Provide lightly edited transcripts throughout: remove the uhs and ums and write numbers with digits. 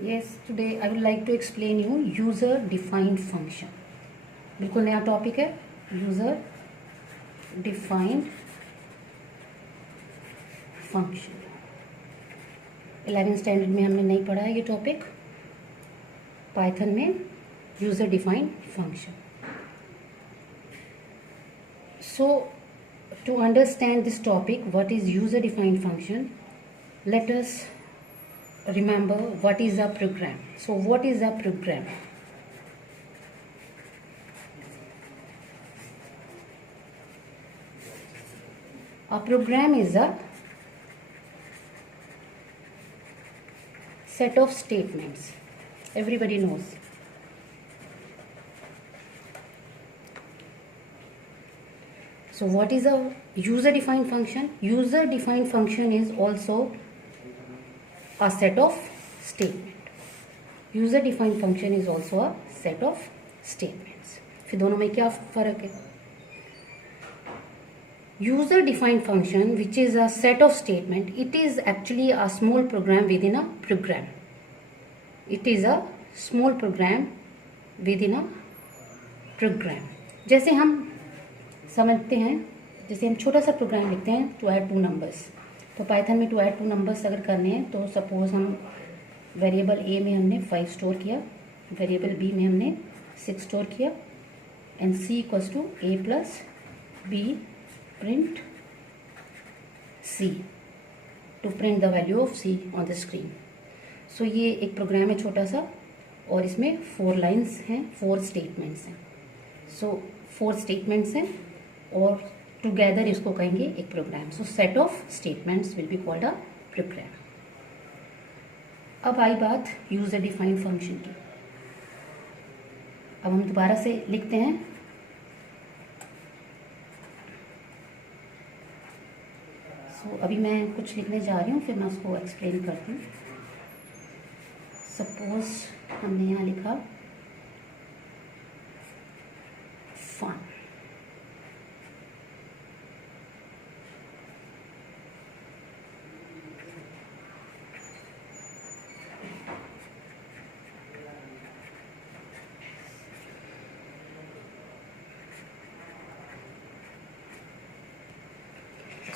Yes, today I would like to explain you user defined function. बिल्कुल नया topic है user defined function. 11th standard में हमने नहीं पढ़ा है ये टॉपिक, पाइथन में user defined function. So to understand this topic, what is user defined function, let us remember what is a program. So what is a program? A program is a set of statements. Everybody knows. So what is a user defined function? User defined function is also a set of statement. User defined function is also a set of statements. फिर दोनों में क्या फर्क है? User defined function, which is a set of statement, it is actually a small program within a program. It is a small program within a program. जैसे हम समझते हैं, जैसे हम छोटा सा प्रोग्राम लिखते हैं टू ऐड टू नंबर्स, तो पाइथन में टू ऐड टू नंबर्स अगर करने हैं तो सपोज हम वेरिएबल ए में हमने 5 स्टोर किया, वेरिएबल बी में हमने 6 स्टोर किया, and C equals to A plus B print C to print the value of C on the screen. So ये एक प्रोग्राम है छोटा सा, और इसमें 4 लाइन्स हैं, 4 स्टेटमेंट्स हैं। सो 4 स्टेटमेंट्स हैं और टुगेदर इसको कहेंगे एक program. So set of statements will be called a program. अब आई बात यूजर डिफाइंड फंक्शन की। अब हम दोबारा से लिखते हैं। सो अभी मैं कुछ लिखने जा रही हूँ, फिर मैं उसको एक्सप्लेन करती हूँ। सपोज हमने यहाँ लिखा फन।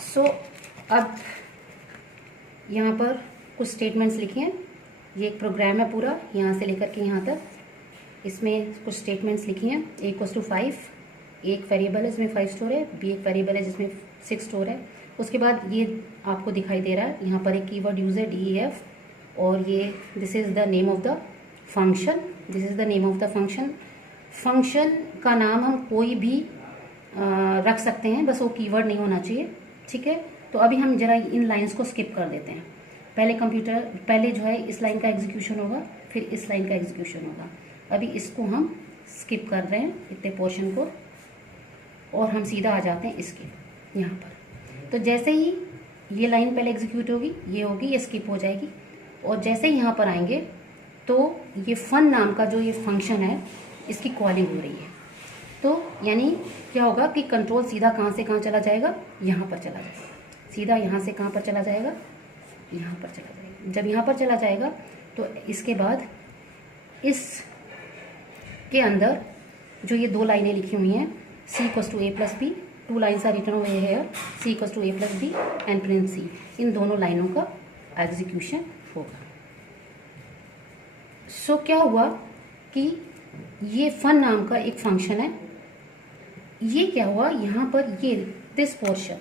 सो अब यहाँ पर कुछ स्टेटमेंट्स लिखे हैं। ये एक प्रोग्राम है पूरा, यहाँ से लेकर के यहाँ तक। इसमें कुछ स्टेटमेंट्स लिखी हैं। ए इक्वल्स टू 5, एक वेरिएबल है जिसमें 5 स्टोर है, बी एक वेरिएबल है जिसमें 6 स्टोर है। उसके बाद ये आपको दिखाई दे रहा है यहाँ पर एक कीवर्ड यूजर DEF, और ये this is the name of the function. This is the name of the function. Function का नाम हम कोई भी रख सकते हैं, बस वो कीवर्ड नहीं होना चाहिए, ठीक है। तो अभी हम जरा इन लाइंस को स्किप कर देते हैं। पहले जो है इस लाइन का एग्जीक्यूशन होगा, फिर इस लाइन का एग्जीक्यूशन होगा। अभी इसको हम स्किप कर रहे हैं, इतने पोर्शन को, और हम सीधा आ जाते हैं इसके यहाँ पर। तो जैसे ही ये लाइन पहले एग्जीक्यूट होगी, ये होगी, ये स्किप हो जाएगी, और जैसे ही यहाँ पर आएंगे तो ये फन नाम का जो ये फंक्शन है, इसकी कॉलिंग हो रही है। तो यानी क्या होगा कि कंट्रोल सीधा कहाँ से कहाँ चला जाएगा, यहाँ पर चला जाएगा। सीधा यहाँ से कहाँ पर चला जाएगा, यहाँ पर चला जाएगा। जब यहाँ पर चला जाएगा तो इसके बाद इस के अंदर जो ये 2 लाइनें लिखी हुई हैं, C equals to A plus B, 2 lines are written over here, C equals to A plus B and print C, इन दोनों लाइनों का एग्जीक्यूशन होगा। सो क्या हुआ कि ये फन नाम का एक फंक्शन है। ये क्या हुआ, यहाँ पर ये this portion,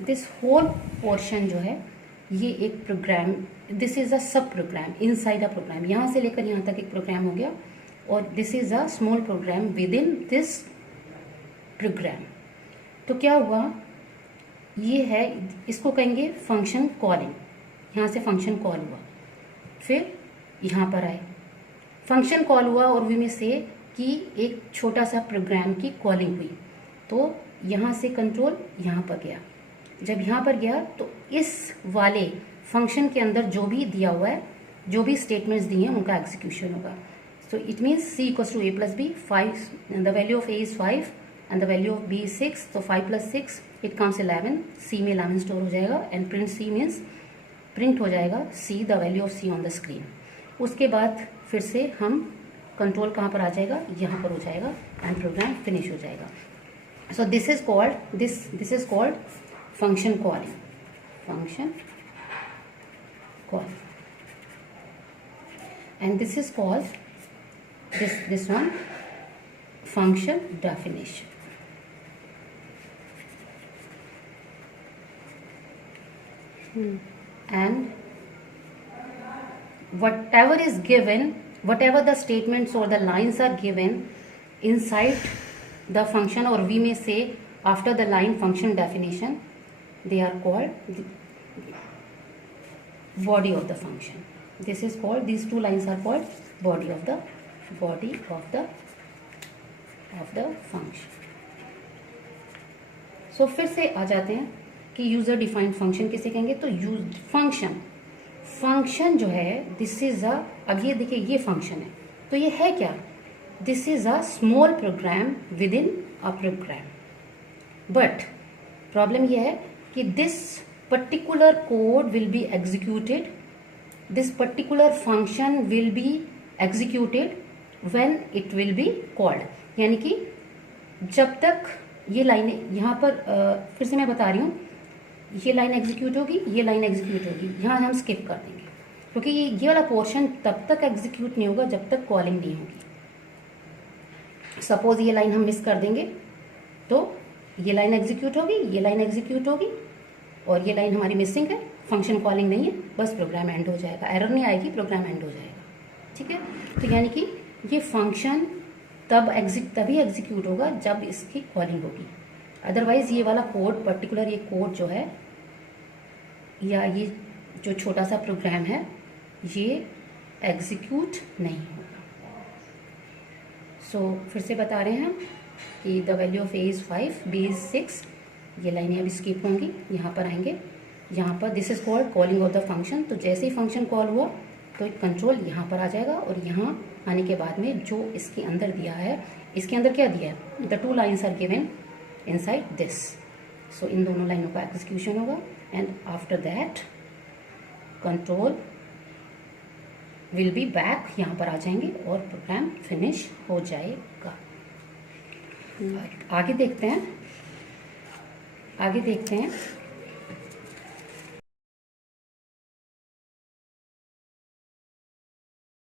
this whole portion जो है, ये एक प्रोग्राम, दिस इज अ सब प्रोग्राम इनसाइड अ प्रोग्राम। यहाँ से लेकर यहाँ तक एक प्रोग्राम हो गया, और this is a small program within this program. तो क्या हुआ, ये है, इसको कहेंगे फंक्शन कॉलिंग। यहाँ से फंक्शन कॉल हुआ, फिर यहाँ पर आए, फंक्शन कॉल हुआ, और वी में से कि एक छोटा सा प्रोग्राम की कॉलिंग हुई। तो यहाँ से कंट्रोल यहाँ पर गया। जब यहाँ पर गया तो इस वाले फंक्शन के अंदर जो भी दिया हुआ है, जो भी स्टेटमेंट्स दिए हैं, उनका एग्जीक्यूशन होगा। So it means C equals to A plus B, 5, the value of A is 5 and the value of B is 6, तो 5 प्लस 6 इट कम्स 11, सी में 11 स्टोर हो जाएगा, and print C means print हो जाएगा C, the value of C on the screen. उसके बाद फिर से हम कंट्रोल कहाँ पर आ जाएगा, यहाँ पर हो जाएगा एंड प्रोग्राम फिनिश हो जाएगा. So this is called function calling. Function call. And this is called this one function definition. And whatever is given, whatever the statements or the lines are given inside the function, or we may say after the line function definition, they are called the body of the function. This is called, these two lines are called body of the function. So फिर से आ जाते हैं कि user defined function किसे कहेंगे. तो function जो है, दिस इज अ, अब ये देखिए ये फंक्शन है, तो ये है क्या, this is a small program within a program. But problem ये है कि this particular code will be executed, this particular function will be executed when it will be called. यानी कि जब तक ये लाइनें यहाँ पर फिर से मैं बता रही हूँ, ये लाइन एग्जीक्यूट होगी, ये लाइन एग्जीक्यूट होगी, यहाँ हम स्किप कर देंगे क्योंकि ये वाला पोर्शन तब तक एग्जीक्यूट नहीं होगा जब तक कॉलिंग नहीं होगी. सपोज ये लाइन हम मिस कर देंगे तो ये लाइन एग्जीक्यूट होगी, ये लाइन एग्जीक्यूट होगी और ये लाइन हमारी मिसिंग है, फंक्शन कॉलिंग नहीं है, बस प्रोग्राम एंड हो जाएगा, एरर नहीं आएगी, प्रोग्राम एंड हो जाएगा. ठीक है. तो यानी कि ये फंक्शन तभी एग्जीक्यूट होगा जब इसकी कॉलिंग होगी. अदरवाइज ये वाला कोड, पर्टिकुलर ये कोड जो है या ये जो छोटा सा प्रोग्राम है, ये एग्जीक्यूट नहीं होगा. सो फिर से बता रहे हैं कि the value of A is 5, B is 6. ये लाइनें अभी स्किप होंगी, यहाँ पर आएंगे, यहाँ पर this is called calling of the function. तो जैसे ही फंक्शन कॉल हुआ तो कंट्रोल यहाँ पर आ जाएगा और यहाँ आने के बाद में जो इसके अंदर दिया है, इसके अंदर क्या दिया है, the 2 lines are given inside this. So इन दोनों लाइनों का एग्जीक्यूशन होगा and after that control will be back, यहाँ पर आ जाएंगे और प्रोग्राम फिनिश हो जाएगा. आगे देखते हैं